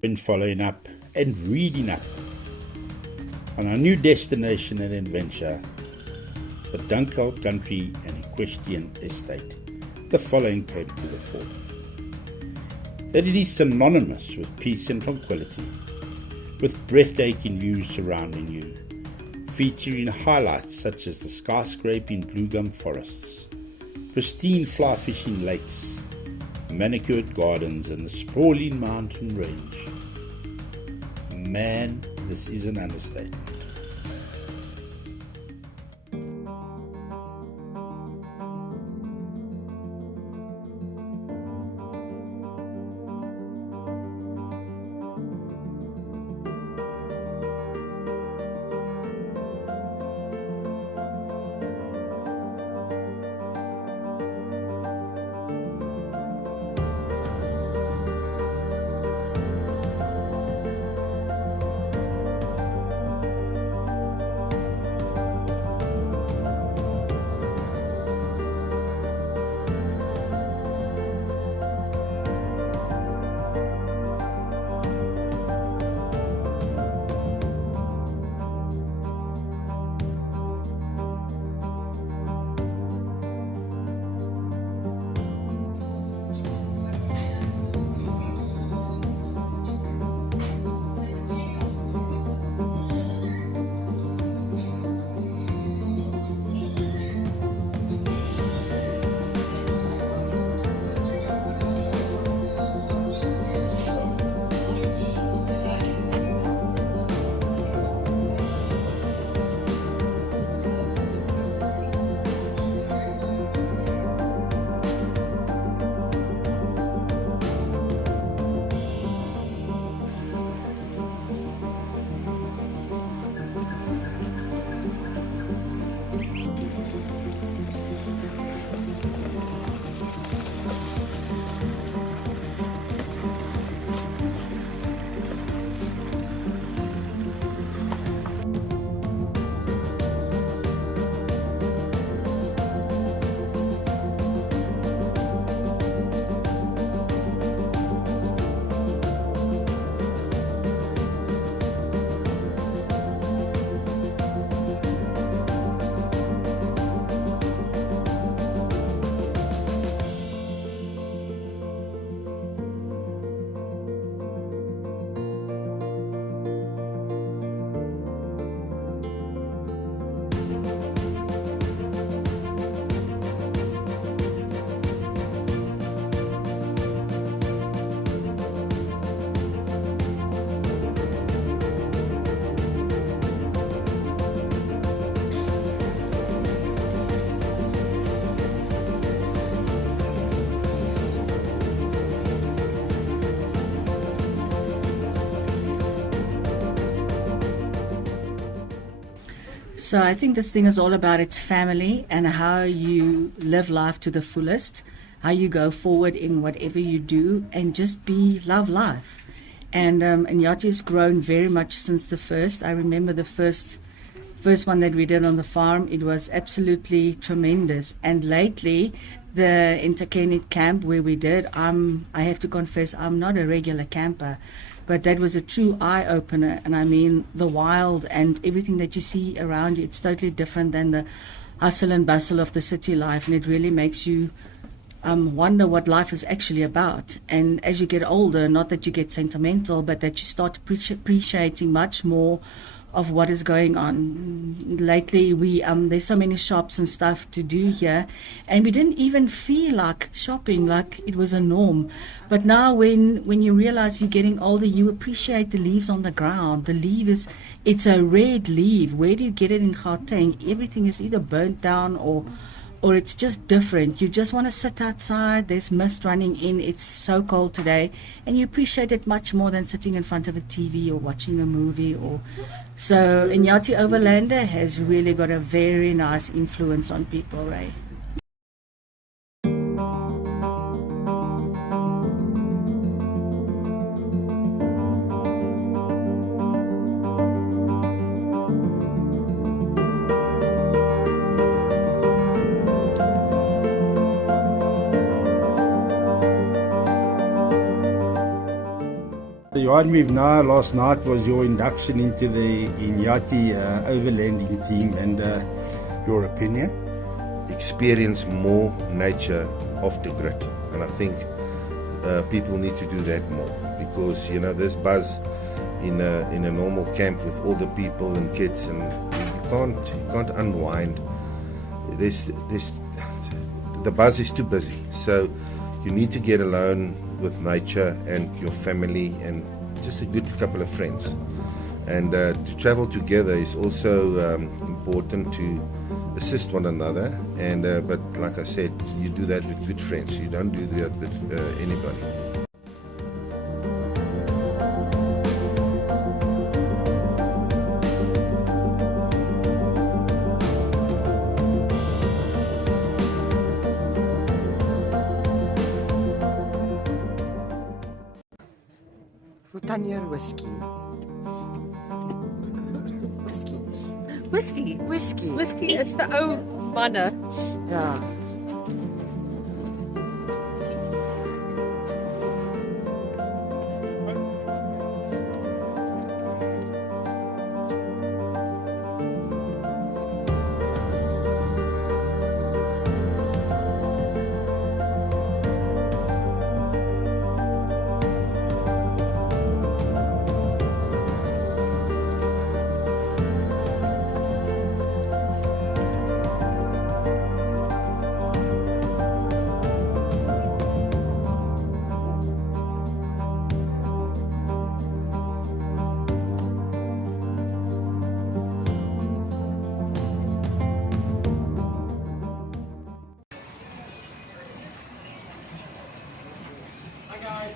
Been following up and reading up on our new destination and adventure, the Dunkeld Country and Equestrian Estate. The following came to the fore: that it is synonymous with peace and tranquility, with breathtaking views surrounding you, featuring highlights such as the skyscraping blue gum forests, pristine fly fishing lakes, manicured gardens, and the sprawling mountain range. Man, this is an understatement. So I think this thing is all about its family and how you live life to the fullest, how you go forward in whatever you do, and just love life. And Inyati has grown very much since the first. I remember the first one that we did on the farm. It was absolutely tremendous. And lately, the Interkenit camp where we did, I have to confess, I'm not a regular camper. But that was a true eye-opener. And I mean, the wild and everything that you see around you, it's totally different than the hustle and bustle of the city life. And it really makes you wonder what life is actually about. And as you get older, not that you get sentimental, but that you start appreciating much more of what is going on. Lately, there's so many shops and stuff to do here, and we didn't even feel like shopping, like it was a norm. But now when you realize you're getting older, you appreciate the leaves on the ground. The leaf it's a red leaf. Where do you get it in Gauteng? Everything is either burnt down or it's just different. You just want to sit outside. There's mist running in. It's so cold today, and you appreciate it much more than sitting in front of a TV or watching a movie. So Inyati Overlander has really got a very nice influence on people, Ray. behind me now, last night was your induction into the Inyati overlanding team, and your opinion? Experience more nature off the grid, and I think people need to do that more, because there's buzz in a normal camp with all the people and kids, and you can't unwind. The buzz is too busy, so you need to get alone with nature and your family and just a good couple of friends, and to travel together is also important to assist one another, and but like I said, you do that with good friends, you don't do that with anybody. Britannia whiskey. Whiskey is vir ou manne. Ja.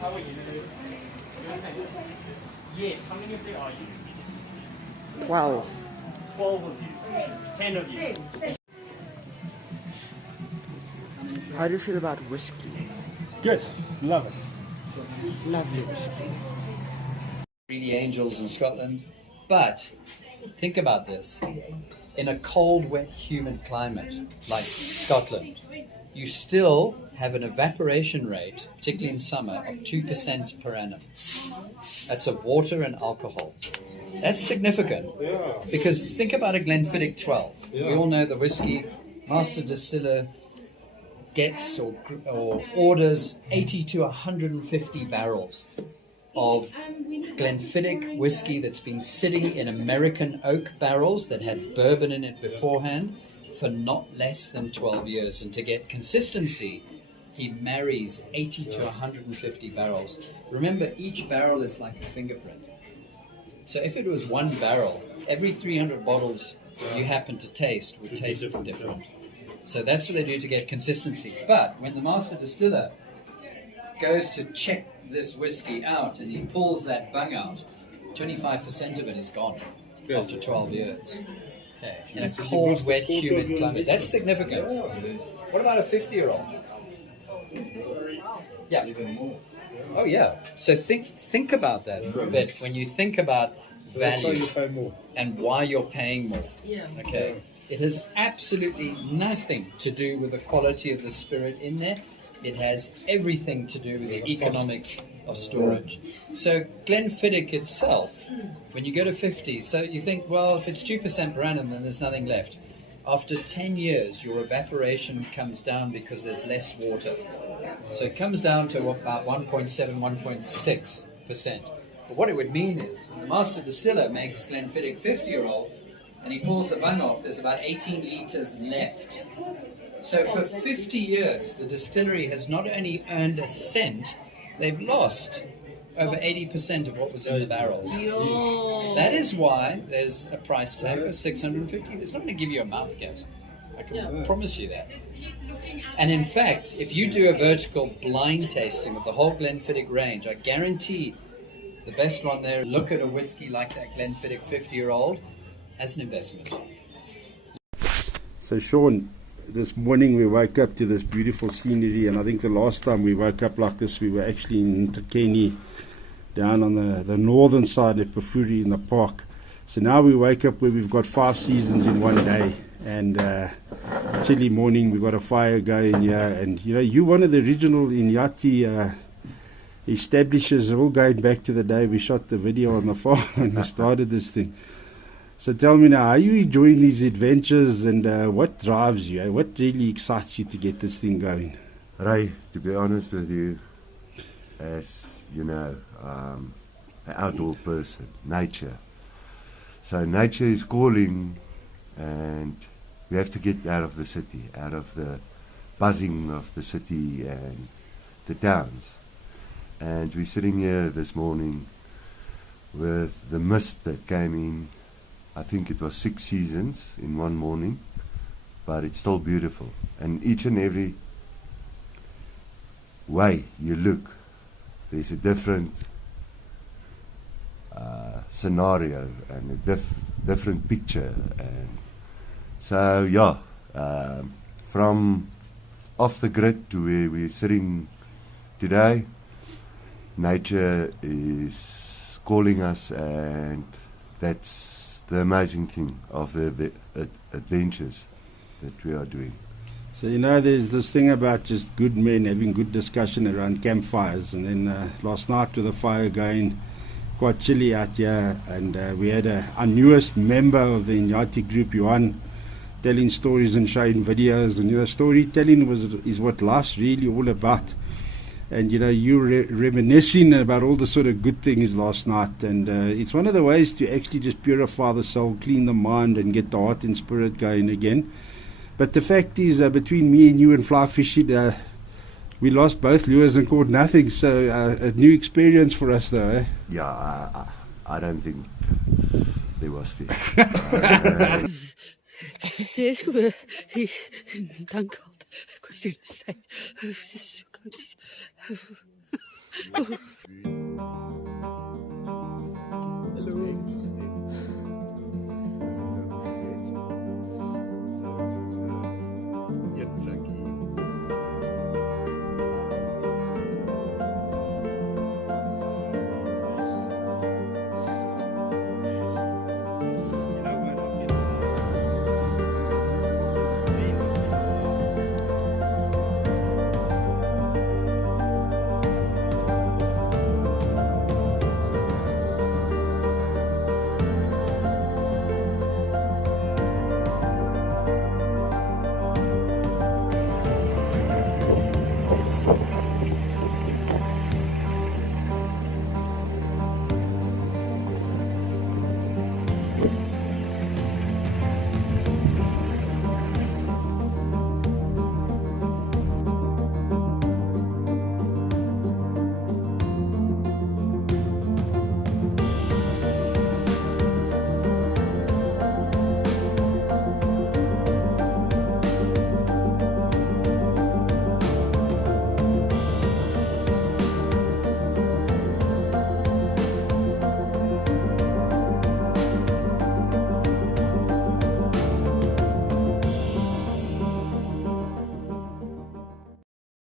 How are you? Yes, how many of you are you? 12. 12 of you. 10 of you. How do you feel about whiskey? Good, love it. Lovely whiskey. Greedy angels in Scotland. But think about this. In a cold, wet, humid climate like Scotland, you still have an evaporation rate, particularly in summer, of 2% per annum. That's of water and alcohol. That's significant, because think about a Glenfiddich 12. We all know the whiskey master distiller gets or orders 80 to 150 barrels of Glenfiddich whiskey that's been sitting in American oak barrels that had bourbon in it beforehand for not less than 12 years. And to get consistency, he marries 80 to 150 barrels. Remember, each barrel is like a fingerprint. So if it was one barrel, every 300 bottles you happen to taste would taste different. So that's what they do to get consistency. But when the master distiller goes to check this whiskey out and he pulls that bung out, 25% of it is gone after 12 years. Okay. In a cold, wet, humid climate. That's significant. What about a 50-year-old? Yeah. Even more. Oh yeah. So think about that for a bit when you think about value and why you're paying more. Okay. It has absolutely nothing to do with the quality of the spirit in there. It has everything to do with the economics of storage. So Glenfiddich itself, when you go to 50, so you think, well, if it's 2% per annum, then there's nothing left. After 10 years, your evaporation comes down because there's less water. So it comes down to about 1.7, 1.6%. But what it would mean is, the master distiller makes Glenfiddich 50-year-old, and he pulls the bung off, there's about 18 litres left. So for 50 years, the distillery has not only earned a cent, they've lost over 80% of what was in the barrel. That is why there's a price tag of $650. It's not going to give you a mouth gas. I can promise you that. And in fact, if you do a vertical blind tasting of the whole Glenfiddich range, I guarantee the best one there, look at a whiskey like that Glenfiddich 50-year-old as an investment. So Sean, this morning we woke up to this beautiful scenery, and I think the last time we woke up like this, we were actually in Takeni, down on the northern side of Pafuri in the park. So now we wake up where we've got 5 seasons in one day, and chilly morning, we've got a fire going here, and you're one of the original Inyati establishes all going back to the day we shot the video on the farm and we started this thing. So tell me now, are you enjoying these adventures, and what drives you? What really excites you to get this thing going? Ray, to be honest with you, as you know, an outdoor person, nature. So nature is calling, and we have to get out of the city, out of the buzzing of the city and the towns. And we're sitting here this morning with the mist that came in. I think it was 6 seasons in one morning, but it's still beautiful. And each and every way you look, there's a different scenario and a different picture. And so, yeah, from off the grid to where we're sitting today, nature is calling us, and that's the amazing thing of the adventures that we are doing. So, you know, there's this thing about just good men having good discussion around campfires, and then last night with the fire going, quite chilly out here, and we had our newest member of the Inyati group, Johan, telling stories and showing videos, and you know, storytelling is what life's really all about. And you know, you reminiscing about all the sort of good things last night, and it's one of the ways to actually just purify the soul, clean the mind, and get the heart and spirit going again. But the fact is, between me and you and fly fishing, we lost both lures and caught nothing. So a new experience for us, though. Eh? Yeah, I don't think there was fish. This was Dunkeld, Equestrian estate.